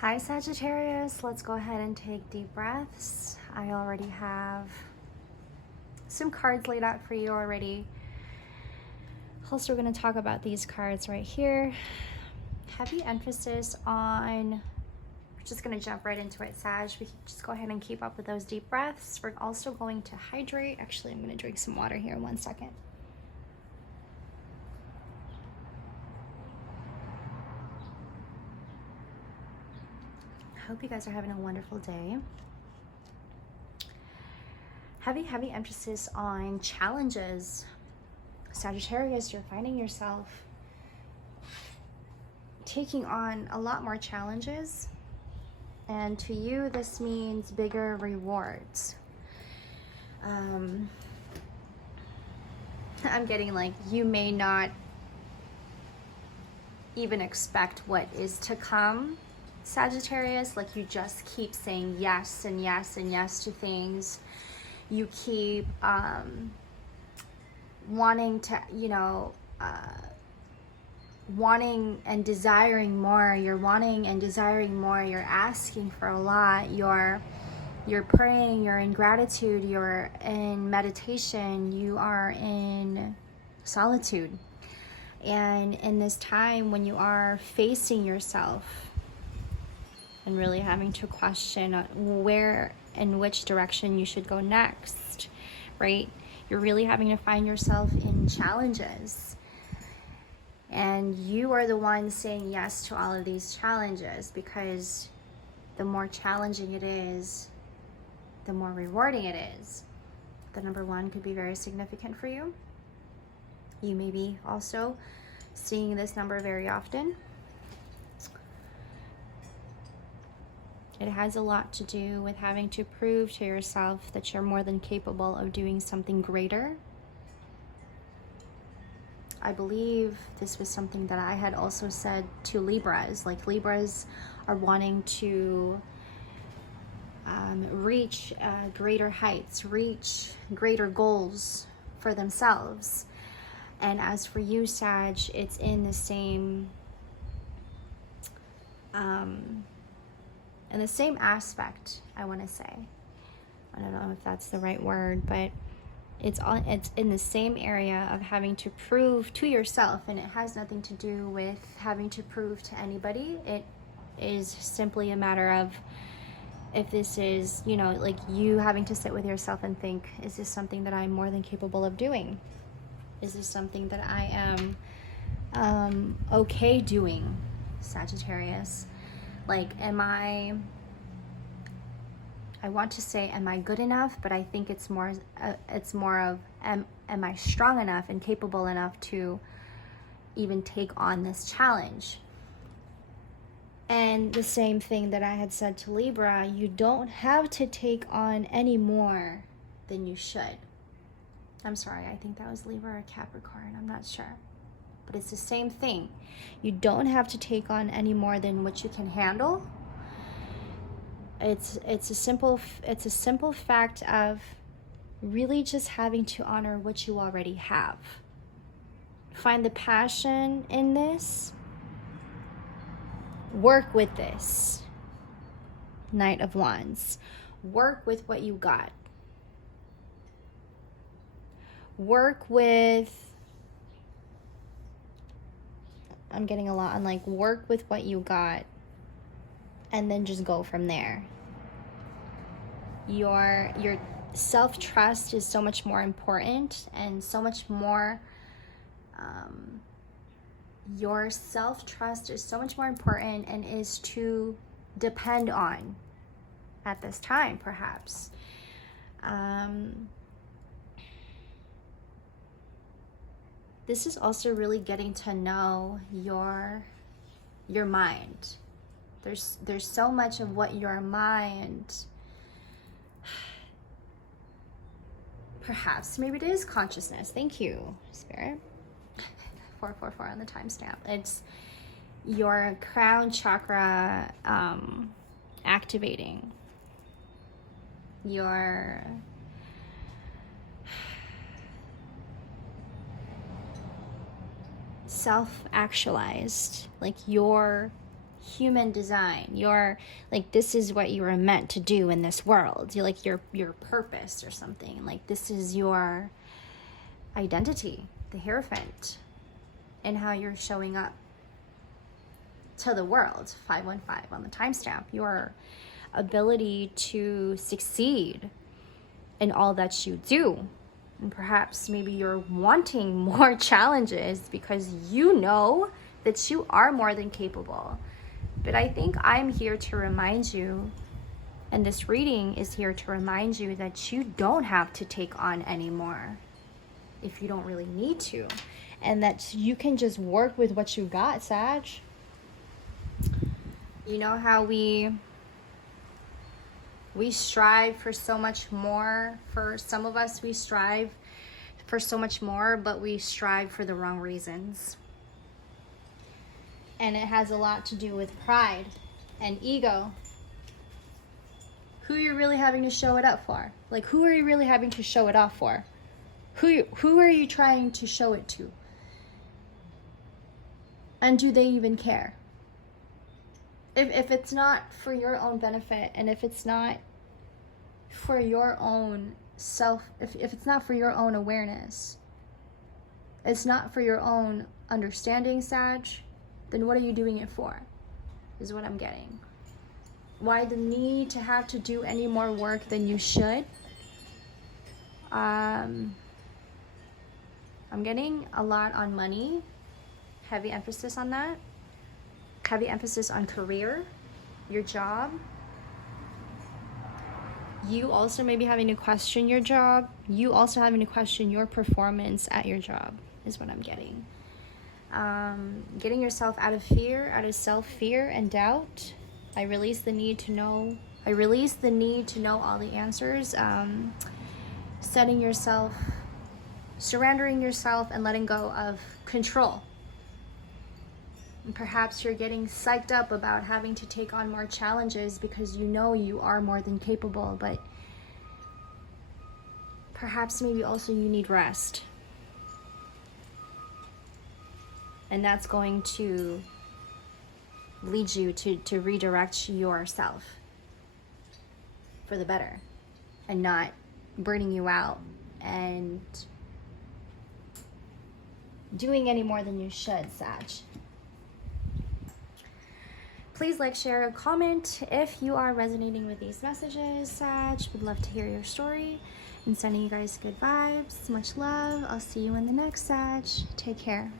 Hi Sagittarius, let's go ahead and take deep breaths. I already have some cards laid out for you already. Also, we're going to talk about these cards right here. Heavy emphasis on, we're just going to jump right into it, Sag. We can just go ahead and keep up with those deep breaths. We're also going to hydrate. Actually, I'm going to drink some water here in 1 second. I hope you guys are having a wonderful day. Heavy emphasis on challenges. Sagittarius, you're finding yourself taking on a lot more challenges. And to you, this means bigger rewards. I'm getting like you may not even expect what is to come, Sagittarius. Like you just keep saying yes and yes and yes to things. You keep wanting to, wanting and desiring more. You're wanting and desiring more. You're asking for a lot. You're praying. You're in gratitude. You're in meditation. You are in solitude. And in this time when you are facing yourself and really having to question where and which direction you should go next, right? You're really having to find yourself in challenges. And you are the one saying yes to all of these challenges, because the more challenging it is, the more rewarding it is. The number 1 could be very significant for you. You may be also seeing this number very often. It has a lot to do with having to prove to yourself that you're more than capable of doing something greater. I believe this was something that I had also said to Libras. Like Libras are wanting to reach greater heights, reach greater goals for themselves. And as for you, Sag, it's in the same aspect, I want to say. I don't know if that's the right word, but it's in the same area of having to prove to yourself, and it has nothing to do with having to prove to anybody. It is simply a matter of if this is, like you having to sit with yourself and think, is this something that I'm more than capable of doing? Is this something that I am okay doing, Sagittarius? Like, am I want to say, am I good enough? But I think it's more of, am I strong enough and capable enough to even take on this challenge? And the same thing that I had said to Libra, you don't have to take on any more than you should. I'm sorry, I think that was Libra or Capricorn, I'm not sure. But it's the same thing. You don't have to take on any more than what you can handle. It's a simple fact of really just having to honor what you already have. Find the passion in this. Work with this. Knight of Wands. Work with what you got. Work with, I'm getting a lot on like work with what you got and then just go from there. Your self-trust is so much more important, and so much more your self-trust is so much more important and is to depend on at this time, perhaps. This is also really getting to know your mind. There's so much of what your mind, perhaps, maybe it is consciousness. Thank you, Spirit. 444 on the timestamp. It's your crown chakra activating. Your self-actualized, like your human design, your, like, this is what you were meant to do in this world. You're like your purpose or something. Like, this is your identity, the Hierophant, and how you're showing up to the world. 515 on the timestamp. Your ability to succeed in all that you do. And perhaps maybe you're wanting more challenges because you know that you are more than capable. But I think I'm here to remind you, and this reading is here to remind you, that you don't have to take on any more if you don't really need to. And that you can just work with what you got, Sag. You know how we strive for so much more. For some of us, we strive for so much more, but we strive for the wrong reasons. And it has a lot to do with pride and ego. Who are you really having to show it up for? Like, who are you really having to show it off for? Who are you trying to show it to? And do they even care? If it's not for your own benefit, and if it's not for your own self, if it's not for your own awareness, it's not for your own understanding, Sag, then what are you doing it for? Is what I'm getting. Why the need to have to do any more work than you should? I'm getting a lot on money. Heavy emphasis on that. Heavy emphasis on career, your job. You also may be having to question your job. You also having to question your performance at your job is what I'm getting. Getting yourself out of fear, out of self-fear and doubt. I release the need to know. I release the need to know all the answers. Setting yourself, surrendering yourself, and letting go of control. And perhaps you're getting psyched up about having to take on more challenges because you know you are more than capable, but perhaps maybe also you need rest. And that's going to lead you to redirect yourself for the better and not burning you out and doing any more than you should, Sag. Please like, share, comment if you are resonating with these messages, Sag. Would love to hear your story. And sending you guys good vibes. Much love. I'll see you in the next Sag. Take care.